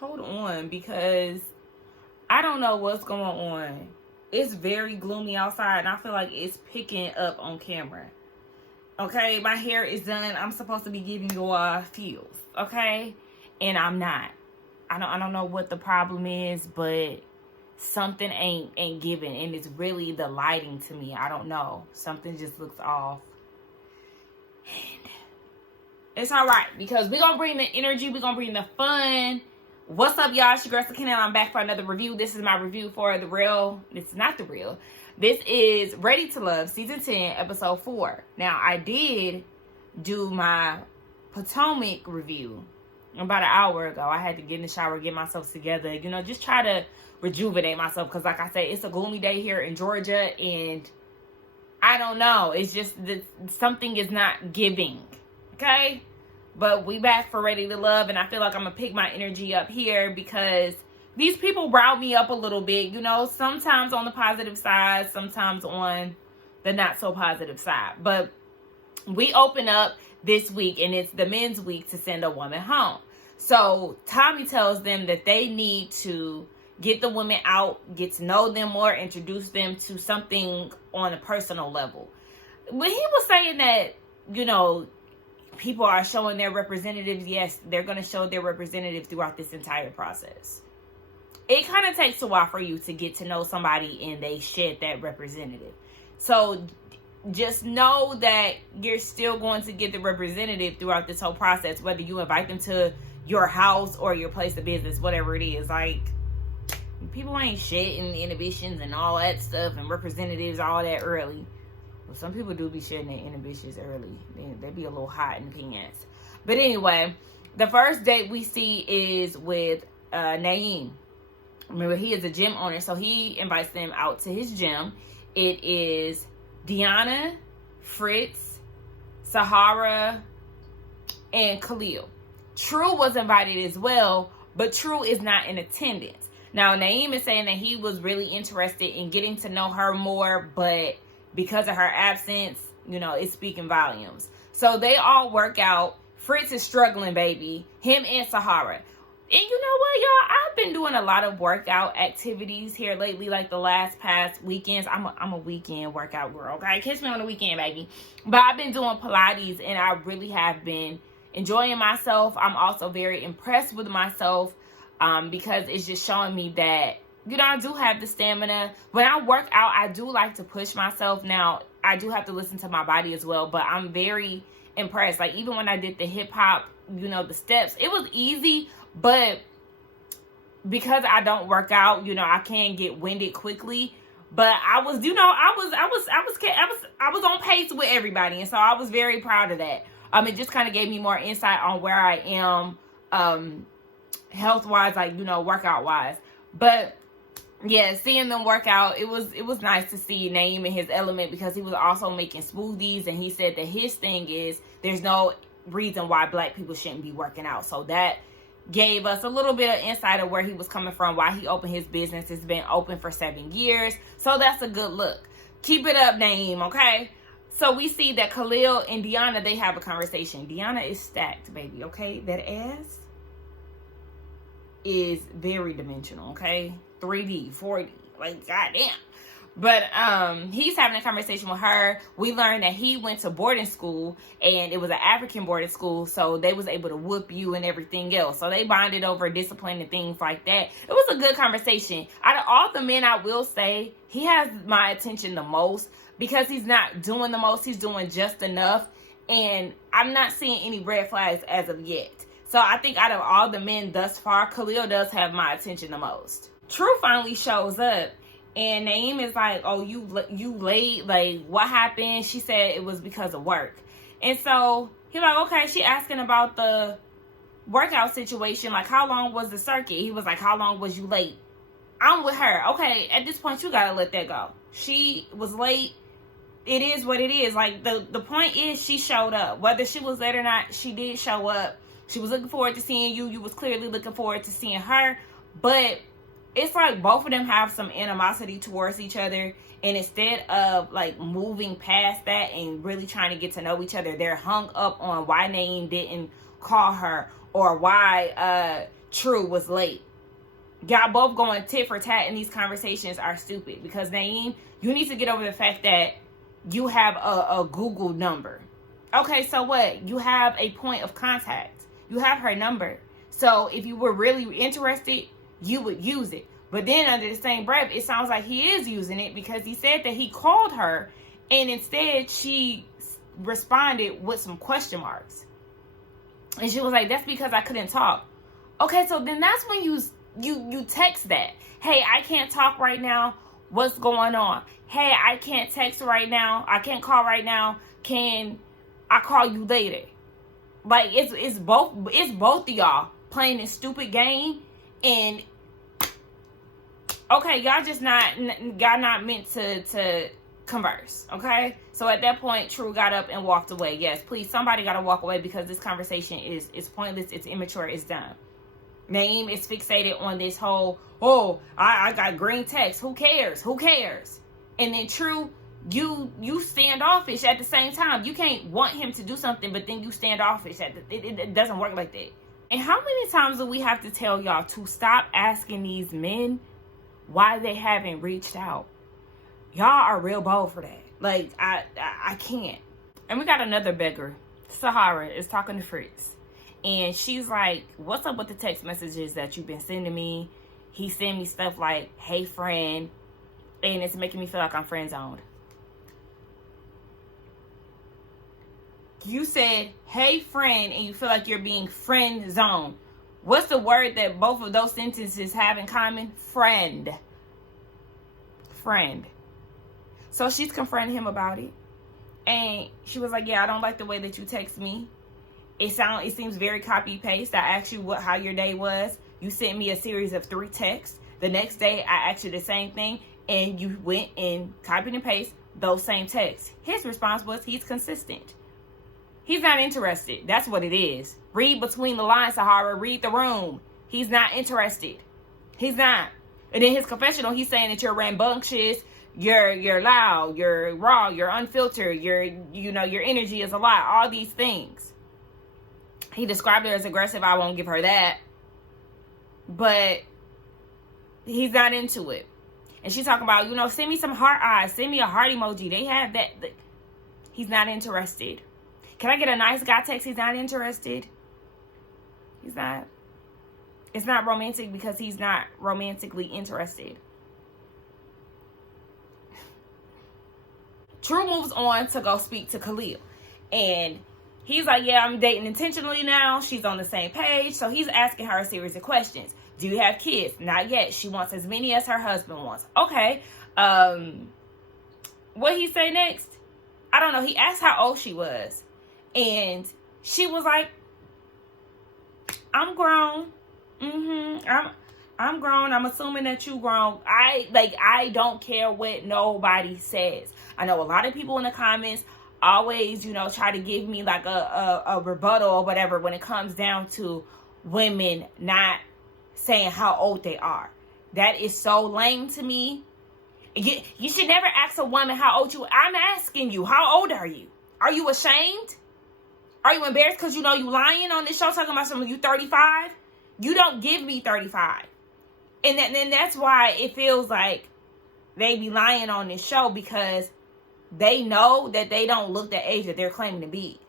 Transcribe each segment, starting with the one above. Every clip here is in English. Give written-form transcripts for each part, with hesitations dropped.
hold on, because I don't know what's going on. It's very gloomy outside, and I feel like it's picking up on camera. Okay, my hair is done. I'm supposed to be giving you all feels, okay? And I'm not. I don't know what the problem is, but something ain't giving, and it's really the lighting to me. I don't know. Something just looks off. And it's all right, because we're gonna bring the energy, we're gonna bring the fun. What's up, y'all? It's your girl KinaMal. I'm back for another review. This is my review for The Real. It's not The Real. This is Ready to Love, Season 10, Episode 4. Now, I did do my Potomac review about an hour ago. I had to get in the shower, get myself together, you know, just try to rejuvenate myself, because like I said, it's a gloomy day here in Georgia, and I don't know, it's just that something is not giving, okay? But we back for Ready to Love, and I feel like I'm gonna pick my energy up here because these people riled me up a little bit, you know, sometimes on the positive side, sometimes on the not so positive side. But we open up this week, and it's the men's week to send a woman home. So Tommy tells them that they need to get the women out, get to know them more, introduce them to something on a personal level. When he was saying that, you know, people are showing their representatives, yes, they're going to show their representatives throughout this entire process. It kind of takes a while for you to get to know somebody and they shed that representative. So just know that you're still going to get the representative throughout this whole process, whether you invite them to your house or your place of business, whatever it is. Like, people ain't shedding inhibitions and all that stuff and representatives all that early. Well, some people do be shedding their inhibitions early. They be a little hot in the pants. But anyway, the first date we see is with Naim. Remember, he is a gym owner, so he invites them out to his gym. It is Deanna, Fritz, Sahara, and Khalil. True was invited as well, but True is not in attendance. Now, Naim is saying that he was really interested in getting to know her more, but because of her absence, you know, it's speaking volumes. So they all work out. Fritz is struggling, baby. Him and Sahara. And you know what, y'all? I've been doing a lot of workout activities here lately, like the past weekends. I'm a weekend workout girl, okay? Catch me on the weekend, baby. But I've been doing Pilates, and I really have been enjoying myself. I'm also very impressed with myself because it's just showing me that, you know, I do have the stamina. When I work out, I do like to push myself. Now, I do have to listen to my body as well, but I'm very impressed. Like, even when I did the hip hop, you know, the steps, it was easy, but because I don't work out, you know, I can get winded quickly. But I was, you know, I was on pace with everybody, and so I was very proud of that. It just kind of gave me more insight on where I am, health-wise, like, you know, workout-wise. But yeah, seeing them work out, it was nice to see Naim in his element, because he was also making smoothies, and he said that his thing is there's no reason why black people shouldn't be working out. So that gave us a little bit of insight of where he was coming from, why he opened his business. It's been open for 7 years, so that's a good look. Keep it up, Naim, okay? So we see that Khalil and Deanna, they have a conversation. Deanna is stacked, baby, okay? That ass is very dimensional, okay? 3D, 4D, like, goddamn. But he's having a conversation with her. We learned that he went to boarding school, and it was an African boarding school, so they was able to whoop you and everything else. So they bonded over discipline and things like that. It was a good conversation. Out of all the men, I will say, he has my attention the most, because he's not doing the most. He's doing just enough, and I'm not seeing any red flags as of yet. So I think out of all the men thus far, Khalil does have my attention the most. True finally shows up, and Naim is like, oh, you late? Like, what happened? She said it was because of work. And so he's like, okay, she asking about the workout situation. Like, how long was the circuit? He was like, how long was you late? I'm with her. Okay, at this point, you got to let that go. She was late. It is what it is. Like, the point is, she showed up. Whether she was late or not, she did show up. She was looking forward to seeing you. You was clearly looking forward to seeing her. But it's like both of them have some animosity towards each other. And instead of, like, moving past that and really trying to get to know each other, they're hung up on why Naim didn't call her, or why True was late. Y'all both going tit for tat, and these conversations are stupid. Because Naim, you need to get over the fact that you have a Google number. Okay, so what? You have a point of contact. You have her number. So if you were really interested, you would use it. But then under the same breath, it sounds like he is using it, because he said that he called her, and instead she responded with some question marks. And she was like, that's because I couldn't talk. Okay, so then that's when you text that. Hey, I can't talk right now. What's going on? Hey, I can't text right now. I can't call right now. Can I call you later? Like, it's both of y'all playing this stupid game. And okay, y'all not meant to converse. Okay, so at that point, True got up and walked away. Yes, please, somebody got to walk away, because this conversation is pointless. It's immature. It's dumb. Naim is fixated on this whole, oh, I got green text. Who cares? And then True, you standoffish at the same time. You can't want him to do something, but then you standoffish. It doesn't work like that. And how many times do we have to tell y'all to stop asking these men why they haven't reached out? Y'all are real bold for that. Like, I can't. And we got another beggar. Sahara is talking to Fritz. And she's like, what's up with the text messages that you've been sending me? He sent me stuff like, hey, friend. And it's making me feel like I'm friend zoned. You said, hey, friend, and you feel like you're being friend zoned. What's the word that both of those sentences have in common? Friend. Friend. So she's confronting him about it. And she was like, yeah, I don't like the way that you text me. It seems very copy-paste. I asked you how your day was. You sent me a series of 3 texts. The next day, I asked you the same thing, and you went and copied and pasted those same texts. His response was, he's consistent. He's not interested. That's what it is. Read between the lines, Sahara. Read the room. He's not interested. He's not. And in his confessional, he's saying that you're rambunctious, you're loud, you're raw, you're unfiltered, your energy is a lot. All these things. He described her as aggressive. I won't give her that. But he's not into it. And she's talking about, send me some heart eyes. Send me a heart emoji. They have that. He's not interested. Can I get a nice guy text? He's not interested. He's not. It's not romantic because he's not romantically interested. True moves on to go speak to Khalil. And he's like, yeah, I'm dating intentionally now. She's on the same page. So he's asking her a series of questions. Do you have kids? Not yet. She wants as many as her husband wants. Okay. What he say next? I don't know. He asked how old she was. And she was like, I'm grown. I'm grown. I'm assuming that you grown. I don't care what nobody says. I know a lot of people in the comments always, try to give me like a rebuttal or whatever when it comes down to women not saying how old they are. That is so lame to me. You should never ask a woman how old you are. I'm asking you, how old are you? Are you ashamed? Are you embarrassed because you lying on this show talking about something? You 35? You don't give me 35. And then that's why it feels like they be lying on this show, because they know that they don't look the age that they're claiming to be.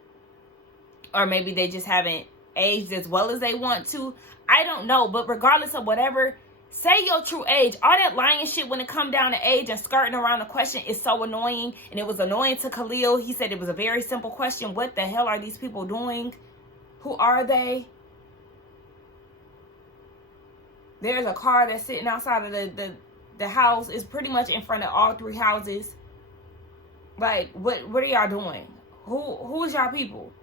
Or maybe they just haven't aged as well as they want to. I don't know. But regardless of whatever, say your true age. All that lying shit when it come down to age and skirting around the question is so annoying. And it was annoying to Khalil. He said it was a very simple question. What the hell are these people doing? Who are they? There's a car that's sitting outside of the house. It's pretty much in front of all 3 houses. Like, what are y'all doing? Who is y'all people?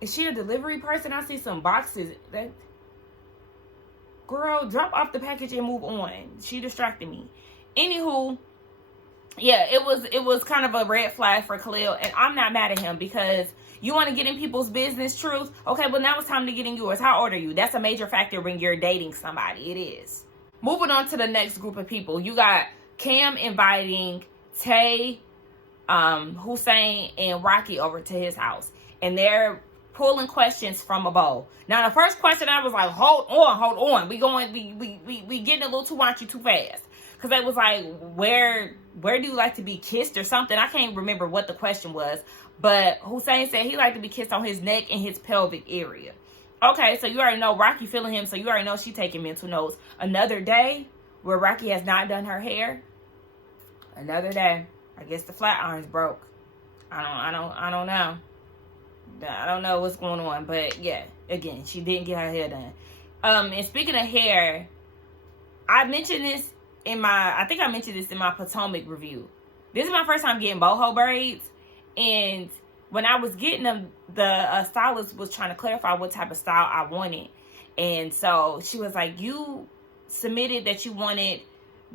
Is she a delivery person? I see some boxes. Girl, drop off the package and move on. She distracted me. Anywho, yeah, it was kind of a red flag for Khalil, and I'm not mad at him, because you want to get in people's business, truth. Okay, well, now it's time to get in yours. How old are you? That's a major factor when you're dating somebody. It is. Moving on to the next group of people. You got Cam inviting Tay, Hussein and Rocky over to his house, and they're pulling questions from a bowl. Now, the first question, I was like, hold on. We getting a little too raunchy too fast. Because they was like, where do you like to be kissed or something? I can't remember what the question was. But Hussein said he liked to be kissed on his neck and his pelvic area. Okay, so you already know Rocky feeling him. So you already know she taking mental notes. Another day where Rocky has not done her hair. Another day. I guess the flat iron's broke. I don't know. I don't know what's going on, but yeah, again, she didn't get her hair done. And speaking of hair, I mentioned this I think I mentioned this in my Potomac review. This is my first time getting boho braids, and when I was getting them, the stylist was trying to clarify what type of style I wanted, and so she was like, "You submitted that you wanted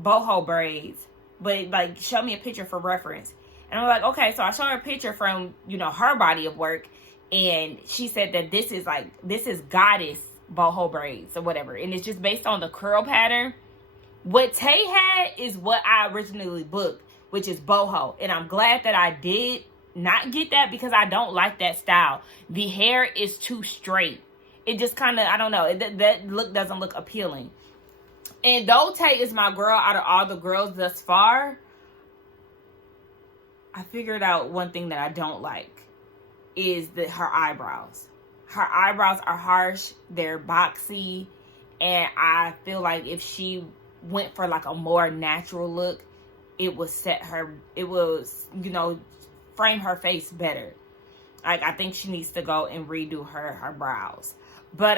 boho braids, but like show me a picture for reference." And I'm like, okay, so I showed her a picture from her body of work. And she said that this is goddess boho braids or whatever. And it's just based on the curl pattern. What Tay had is what I originally booked, which is boho. And I'm glad that I did not get that because I don't like that style. The hair is too straight. It just kind of, I don't know. That look doesn't look appealing. And though Tay is my girl out of all the girls thus far, I figured out one thing that I don't like. Is her eyebrows. Her eyebrows are harsh, they're boxy, and I feel like if she went for like a more natural look, it would frame her face better. Like, I think she needs to go and redo her brows. But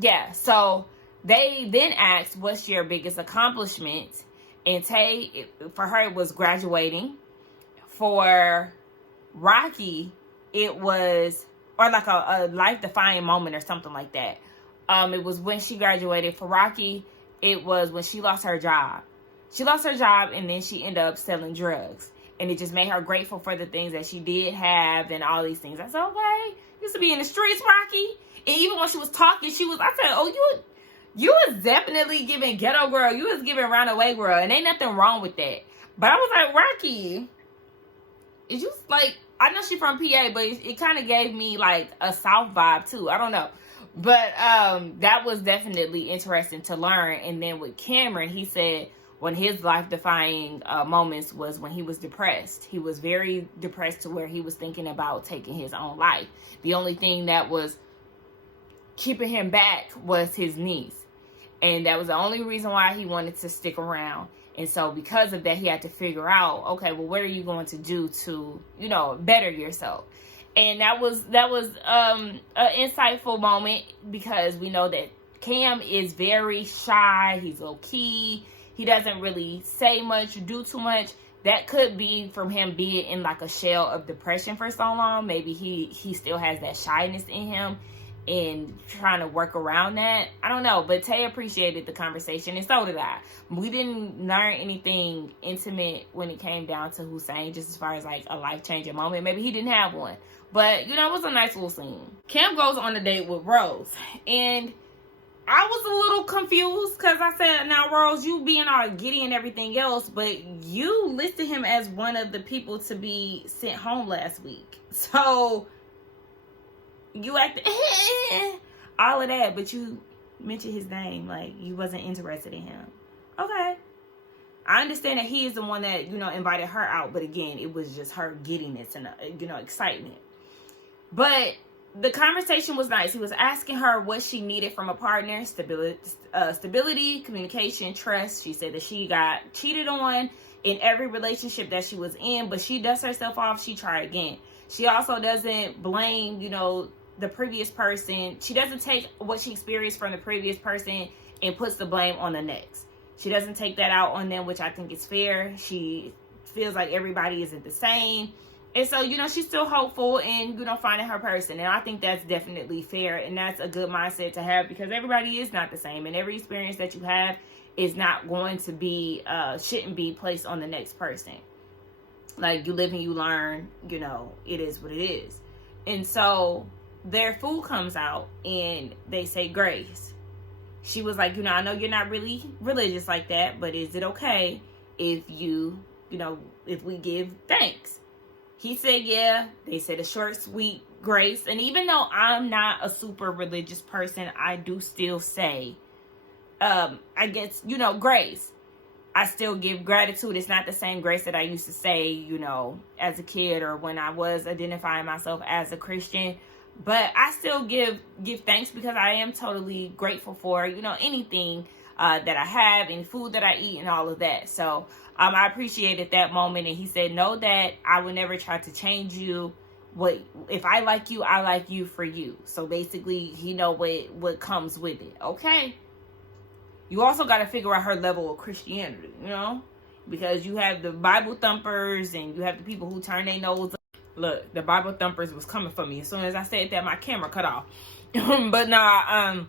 yeah, so they then asked, what's your biggest accomplishment? And Tay, for her, it was graduating. For Rocky, it was, or like a life-defying moment or something like that. It was when she graduated. For Rocky, it was when she lost her job. She lost her job, and then she ended up selling drugs. And it just made her grateful for the things that she did have and all these things. I said, okay, used to be in the streets, Rocky. And even when she was talking, I said, oh, you was definitely giving ghetto girl. You was giving runaway girl. And ain't nothing wrong with that. But I was like, Rocky, is you like, I know she's from PA, but it kind of gave me like a South vibe too. I don't know. But that was definitely interesting to learn. And then with Cameron, he said when his life-defying moments was when he was depressed. He was very depressed to where he was thinking about taking his own life. The only thing that was keeping him back was his niece. And that was the only reason why he wanted to stick around. And so because of that, he had to figure out, okay, well, what are you going to do to, better yourself? And that was an insightful moment because we know that Cam is very shy. He's low key. He doesn't really say much, do too much. That could be from him being in like a shell of depression for so long. Maybe he still has that shyness in him and trying to work around that. I don't know, but Tay appreciated the conversation, and so did I. We didn't learn anything intimate when it came down to Hussein, just as far as like a life-changing moment. Maybe he didn't have one, but it was a nice little scene. Cam goes on a date with Rose, and I was a little confused because I said, now Rose, you being all giddy and everything else, but you listed him as one of the people to be sent home last week. So you acted all of that, but you mentioned his name, like you wasn't interested in him. Okay. I understand that he is the one that, invited her out, but again, it was just her giddiness and, excitement. But the conversation was nice. He was asking her what she needed from a partner: stability, communication, trust. She said that she got cheated on in every relationship that she was in, but she dusts herself off. She tried again. She also doesn't blame, the previous person. She doesn't take what she experienced from the previous person and puts the blame on the next. She doesn't take that out on them, which I think is fair. She feels like everybody isn't the same. And so, she's still hopeful and, finding her person. And I think that's definitely fair. And that's a good mindset to have because everybody is not the same. And every experience that you have is not going to be, shouldn't be placed on the next person. Like, you live and you learn, it is what it is. And so their food comes out and they say grace. She was like, I know you're not really religious like that, but is it okay if you if we give thanks. He said, yeah. They said a short, sweet grace. And even though I'm not a super religious person, I do still say, I guess, grace. I still give gratitude. It's not the same grace that I used to say, as a kid or when I was identifying myself as a Christian. But I still give thanks because I am totally grateful for, anything that I have and food that I eat and all of that. So I appreciated that moment. And he said, know that I would never try to change you. If I like you, I like you for you. So basically, he know what comes with it. Okay. You also got to figure out her level of Christianity, because you have the Bible thumpers and you have the people who turn their nose up. Look, the Bible thumpers was coming for me. As soon as I said that, my camera cut off. But nah,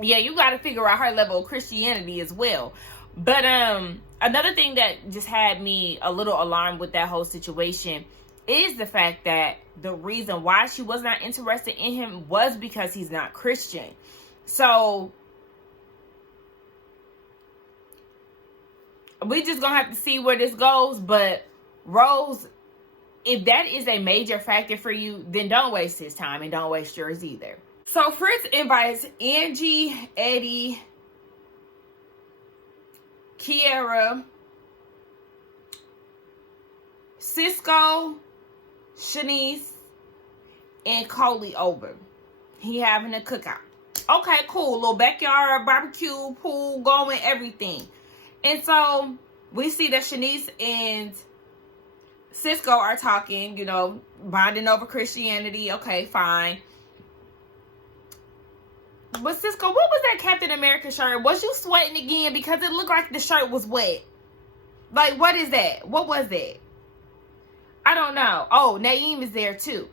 yeah, you got to figure out her level of Christianity as well. But another thing that just had me a little alarmed with that whole situation is the fact that the reason why she was not interested in him was because he's not Christian. So we just gonna have to see where this goes. But Rose, if that is a major factor for you, then don't waste his time and don't waste yours either. So Fritz invites Angie, Eddie, Kiara, Cisco, Shanice, and Coley over. He having a cookout. Okay, cool. Little backyard barbecue, pool going, everything. And so we see that Shanice and Cisco are talking, bonding over Christianity. Okay, fine. But Cisco, what was that Captain America shirt? Was you sweating again? Because it looked like the shirt was wet. Like, what is that? What was that? I don't know. Oh, Naim is there too.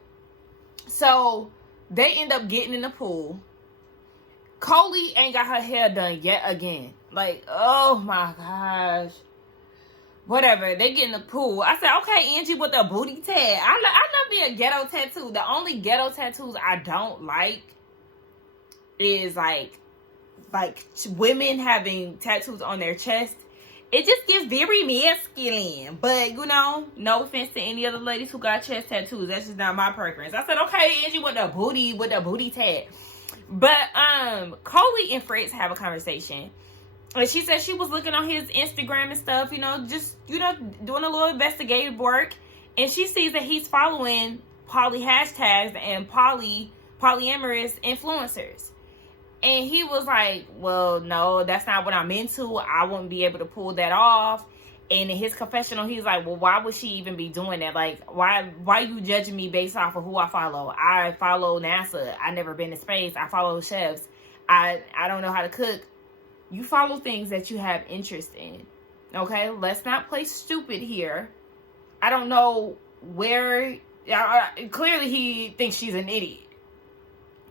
So they end up getting in the pool. Coley ain't got her hair done yet again. Like, oh my gosh. Whatever. They get in the pool. I said, okay, Angie with the booty tat. I love me a ghetto tattoo. The only ghetto tattoos I don't like is like women having tattoos on their chest. It just gets very masculine. But, no offense to any other ladies who got chest tattoos. That's just not my preference. I said, okay, Angie with the booty tat. But Coley and Fritz have a conversation. And she said she was looking on his Instagram and stuff, just, doing a little investigative work. And she sees that he's following poly hashtags and polyamorous influencers. And he was like, well, no, that's not what I'm into. I wouldn't be able to pull that off. And in his confessional, he's like, well, why would she even be doing that? Like, why you judging me based off of who I follow? I follow NASA. I never been to space. I follow chefs. I don't know how to cook. You follow things that you have interest in. Okay? Let's not play stupid here. I don't know where... clearly, he thinks she's an idiot.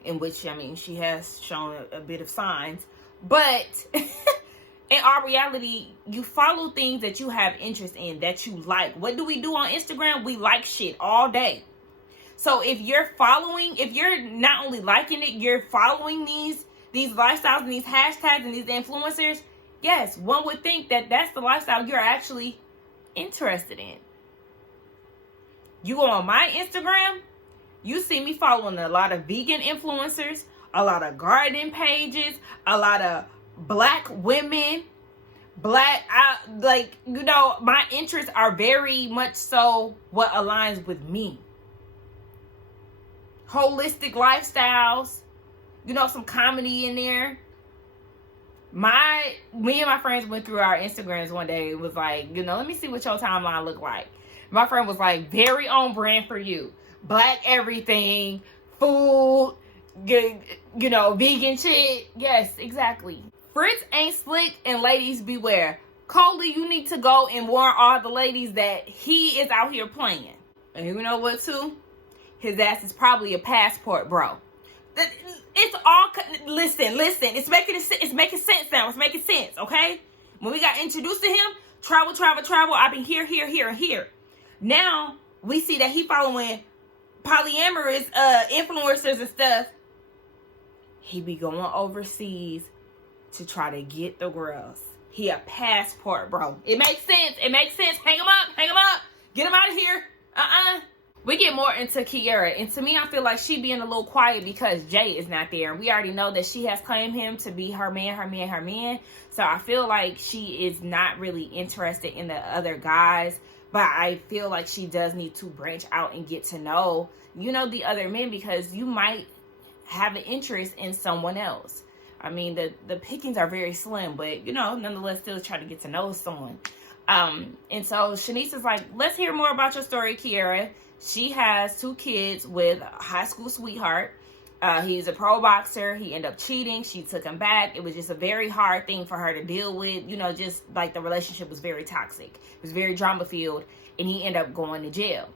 In which, she has shown a bit of signs. But... in our reality, you follow things that you have interest in, that you like. What do we do on Instagram? We like shit all day. So if you're not only liking it, you're following these lifestyles and these hashtags and these influencers, yes, one would think that that's the lifestyle you're actually interested in. You go on my Instagram, you see me following a lot of vegan influencers, a lot of gardening pages, a lot of Black women, my interests are very much so what aligns with me. Holistic lifestyles, some comedy in there. Me and my friends went through our Instagrams one day. It was like, let me see what your timeline look like. My friend was like, very on brand for you. Black everything, food, vegan shit. Yes, exactly. Fritz ain't slick, and ladies beware. Coley, you need to go and warn all the ladies that he is out here playing. And you know what, too? His ass is probably a passport, bro. It's all... Listen. It's making sense now. It's making sense, okay? When we got introduced to him, travel. I've been here. Now, we see that he following polyamorous influencers and stuff. He be going overseas to try to get the girls. He a passport, bro. It makes sense. It makes sense. Hang him up. Hang him up. Get him out of here. We get more into Kiara, and to me, I feel like she being a little quiet because Jay is not there. We already know that she has claimed him to be her man. So I feel like she is not really interested in the other guys, but I feel like she does need to branch out and get to know, the other men, because you might have an interest in someone else. I mean, the pickings are very slim, but, nonetheless, still try to get to know someone. And so Shanice is like, let's hear more about your story, Kiara. She has 2 kids with a high school sweetheart. He's a pro boxer. He ended up cheating. She took him back. It was just a very hard thing for her to deal with. Just like the relationship was very toxic. It was very drama filled, and he ended up going to jail.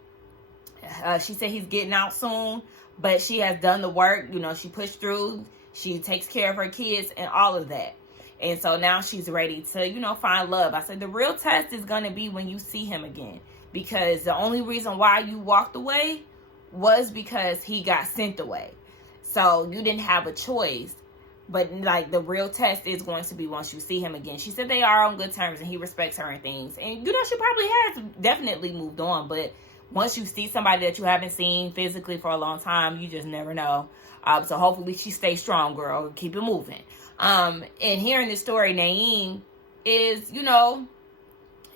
She said he's getting out soon, but she has done the work. She pushed through. She takes care of her kids and all of that. And so now she's ready to, find love. I said the real test is going to be when you see him again. Because the only reason why you walked away was because he got sent away. So you didn't have a choice. But like the real test is going to be once you see him again. She said they are on good terms and he respects her and things. And she probably has definitely moved on. But once you see somebody that you haven't seen physically for a long time, you just never know. So hopefully she stays strong, girl. Keep it moving. And hearing this story, Naim is,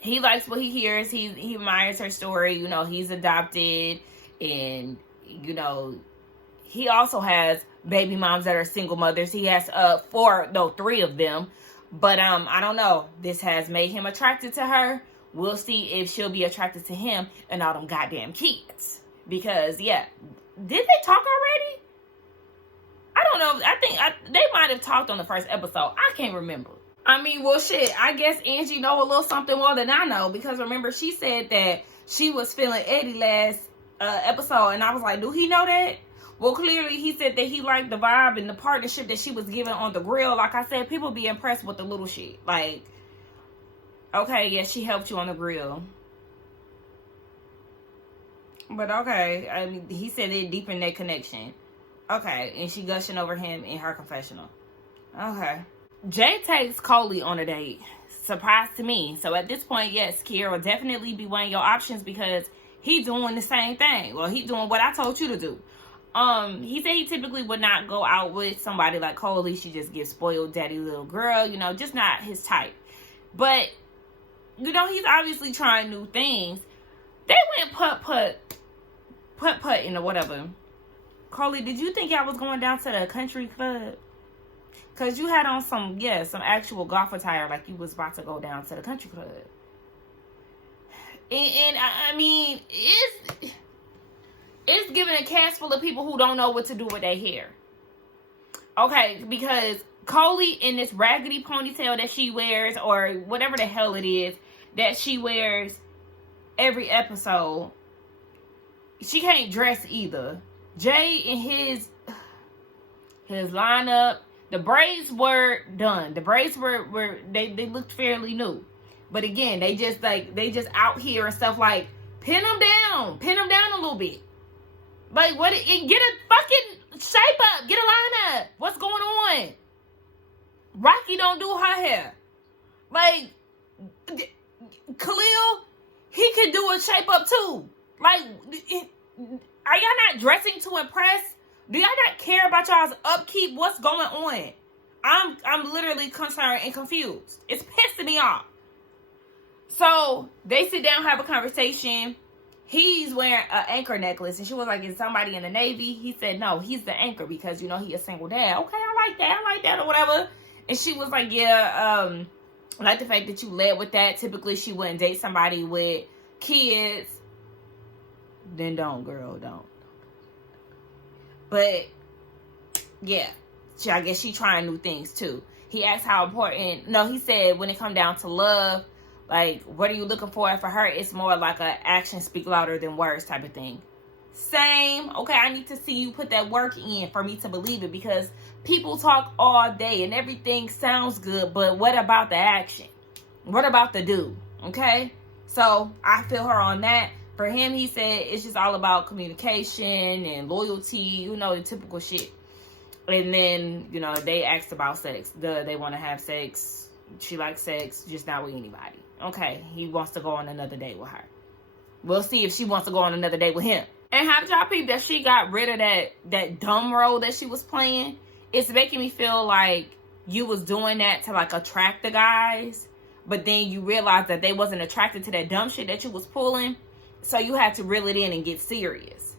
he likes what he hears. He admires her story. He's adopted. And, he also has baby moms that are single mothers. He has 3 of them. But I don't know. This has made him attracted to her. We'll see if she'll be attracted to him and all them goddamn kids. Because, yeah. Did they talk already? I don't know. I think they might have talked on the first episode. I can't remember. I mean, well, shit. I guess Angie know a little something more than I know. Because remember, she said that she was feeling Eddie last episode. And I was like, do he know that? Well, clearly he said that he liked the vibe and the partnership that she was giving on the grill. Like I said, people be impressed with the little shit. Like, okay, yeah, she helped you on the grill. But okay, I mean, he said it deepened their connection. Okay, and she gushing over him in her confessional. Okay. Jay takes Coley on a date. Surprise to me. So at this point, yes, Kiara will definitely be one of your options because he's doing the same thing. Well, he's doing what I told you to do. He said he typically would not go out with somebody like Coley. She just gives spoiled daddy little girl, just not his type. But, he's obviously trying new things. They went putt-putting or whatever. Coley, did you think y'all was going down to the country club? Because you had on some actual golf attire like you was about to go down to the country club. And I mean, it's giving a cast full of people who don't know what to do with their hair. Okay, because Coley in this raggedy ponytail that she wears, or whatever the hell it is that she wears every episode, she can't dress either. Jay in his lineup, the braids were done. The braids were they looked fairly new. But again, they just out here and stuff like pin them down a little bit. Like what? Get a fucking shape up, get a line up. What's going on? Rocky don't do her hair. Like Khalil, he could do a shape up too. Like, are y'all not dressing to impress? Do y'all not care about y'all's upkeep? What's going on? I'm literally concerned and confused. It's pissing me off. So they sit down, have a conversation. He's wearing an anchor necklace, and she was like, "Is somebody in the Navy?" He said, "No, he's the anchor because he a single dad." Okay, I like that, or whatever. And she was like, "Yeah, I like the fact that you led with that. Typically, she wouldn't date somebody with kids." Then don't, girl, don't. But yeah, I guess she trying new things too. He asked how important. No, he said when it come down to love, like what are you looking for? And for her, it's more like a action speak louder than words type of thing. Same. Okay, I need to see you put that work in for me to believe it, because people talk all day and everything sounds good, but what about the action? What about the do? Okay, so I feel her on that. For him, he said it's just all about communication and loyalty, the typical shit. And then, they asked about sex. They want to have sex She likes sex, just not with anybody. Okay, he wants to go on another date with her. We'll see if she wants to go on another date with him. And how y'all peep that she got rid of that dumb role that she was playing? It's making me feel like you was doing that to like attract the guys, but then you realized that they wasn't attracted to that dumb shit that you was pulling, so you had to reel it in and get serious.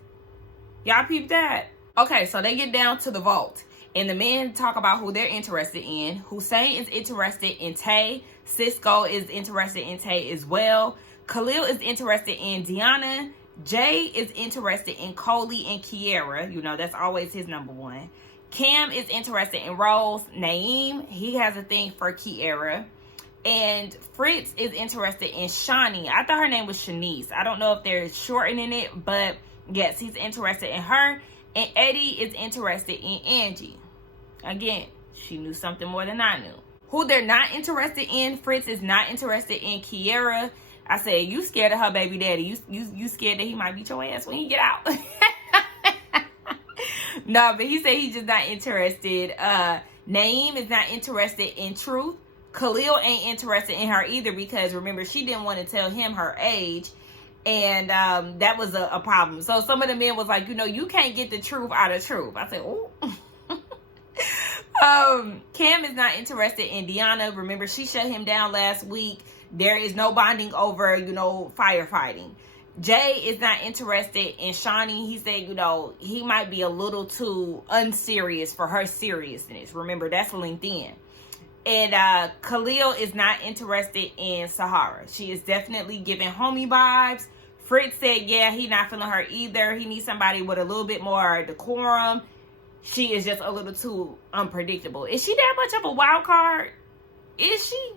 Y'all peep that? Okay, so they get down to the vault, and the men talk about who they're interested in. Hussein is interested in Tay. Cisco is interested in Tay as well. Khalil is interested in Deanna. Jay is interested in Coley and Kiara. You know, that's always his number one. Cam is interested in Rose. Naim, he has a thing for Kiara. And Fritz is interested in Shani. I thought her name was Shanice. I don't know if they're shortening it, but yes, he's interested in her. And Eddie is interested in Angie. Again, she knew something more than I knew. Who they're not interested in, Fritz is not interested in Kiara. I said, you scared of her baby daddy. You scared that he might beat your ass when he get out. No, but he said he's just not interested. Naim is not interested in Truth. Khalil ain't interested in her either because, remember, she didn't want to tell him her age. And that was a problem. So some of the men was like, you know, you can't get the truth out of Truth. I said, ooh. Cam is not interested in Deanna. Remember, she shut him down last week. There is no bonding over, you know, firefighting. Jay is not interested in Shani. He said, you know, he might be a little too unserious for her seriousness. Remember, that's linked in. And Khalil is not interested in Sahara. She is definitely giving homie vibes. Fritz said, yeah, he not feeling her either. He needs somebody with a little bit more decorum. She is just a little too unpredictable. Is she that much of a wild card? Is she?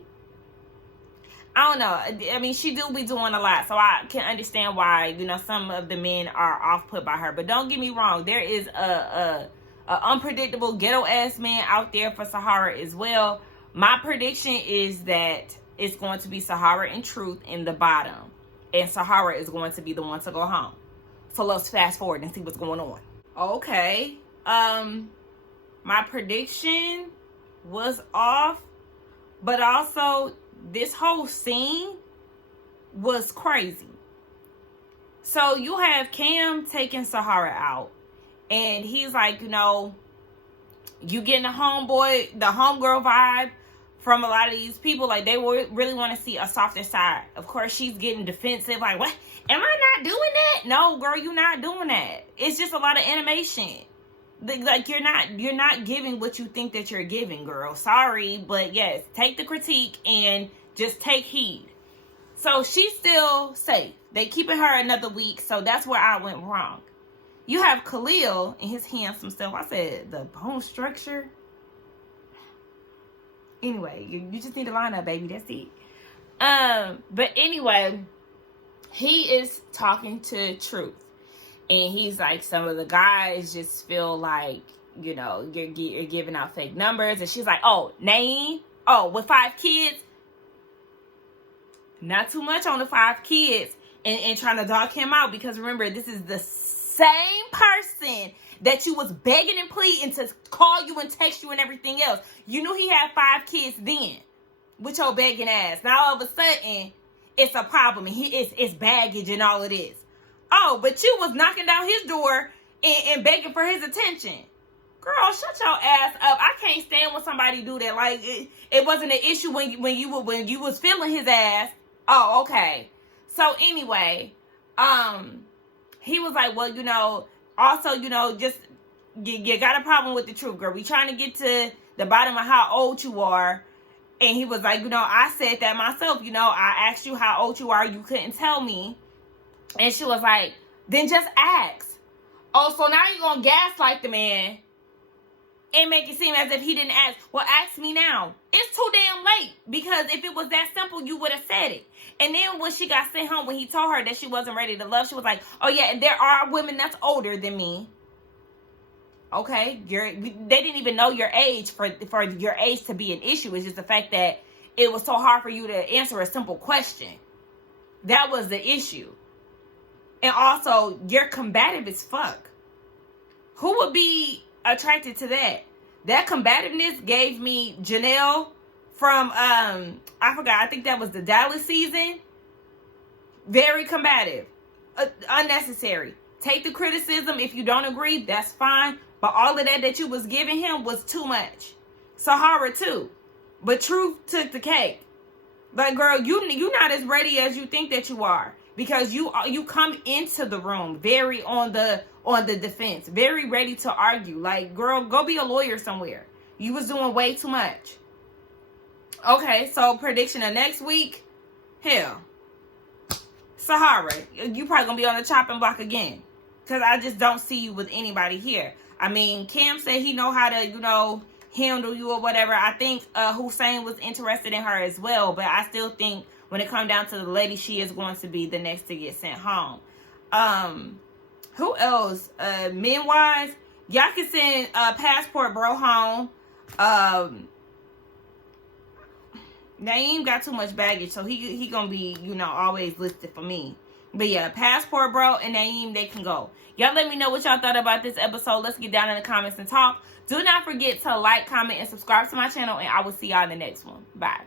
I don't know. I mean, she do be doing a lot, so I can understand why, you know, some of the men are off put by her. But don't get me wrong, there is a unpredictable ghetto ass man out there for Sahara as well. My prediction is that it's going to be Sahara and Truth in the bottom, and Sahara is going to be the one to go home. So let's fast forward and see what's going on. Okay, my prediction was off, but also this whole scene was crazy. So you have Cam taking Sahara out, and he's like, you know, you getting the homeboy, the homegirl vibe from a lot of these people. Like, they really want to see a softer side. Of course, she's getting defensive. Like, what? Am I not doing that? No, girl, you're not doing that. It's just a lot of animation. Like, you're not giving what you think that you're giving, girl. Sorry, but yes, take the critique and just take heed. So she's still safe. They keeping her another week, so that's where I went wrong. You have Khalil and his handsome stuff. I said the bone structure. Anyway, you just need to line up, baby. That's it. But anyway, he is talking to Truth. And he's like, some of the guys just feel like, you know, you're giving out fake numbers. And she's like, oh, Naim? Oh, with 5 kids? Not too much on the 5 kids. And trying to dog him out. Because remember, this is the same person that you was begging and pleading to call you and text you and everything else. You knew he had 5 kids then. With your begging ass. Now all of a sudden, it's a problem. And it's baggage and all of this. Oh, but you was knocking down his door and begging for his attention. Girl, shut your ass up. I can't stand when somebody do that. Like, it wasn't an issue when you was feeling his ass. Oh, okay. So anyway, he was like, well, you know, also, you know, just you got a problem with the Truth, girl. We trying to get to the bottom of how old you are. And he was like, you know, I said that myself. You know, I asked you how old you are. You couldn't tell me. And she was like, then just ask. Oh, so now you're going to gaslight the man and make it seem as if he didn't ask. Well, ask me now. It's too damn late. Because if it was that simple, you would have said it. And then when she got sent home, when he told her that she wasn't ready to love, she was like, oh, yeah, and there are women that's older than me. Okay, they didn't even know your age for your age to be an issue. It's just the fact that it was so hard for you to answer a simple question. That was the issue. And also, you're combative as fuck. Who would be attracted to that? That combativeness gave me Janelle from, I forgot, I think that was the Dallas season. Very combative. Unnecessary. Take the criticism. If you don't agree, that's fine. But all of that you was giving him was too much. Sahara too. But Truth took the cake. Like, girl, you not as ready as you think that you are. Because you come into the room very on the defense. Very ready to argue. Like, girl, go be a lawyer somewhere. You was doing way too much. Okay, so prediction of next week. Hell. Sahara, you probably gonna be on the chopping block again. Because I just don't see you with anybody here. I mean, Cam said he know how to, handle you or whatever. I think Hussein was interested in her as well. But I still think when it comes down to the lady, she is going to be the next to get sent home. Who else? Men-wise, y'all can send Passport Bro home. Naim got too much baggage, so he gonna be, always listed for me. But yeah, Passport Bro and Naim, they can go. Y'all let me know what y'all thought about this episode. Let's get down in the comments and talk. Do not forget to like, comment, and subscribe to my channel, and I will see y'all in the next one. Bye.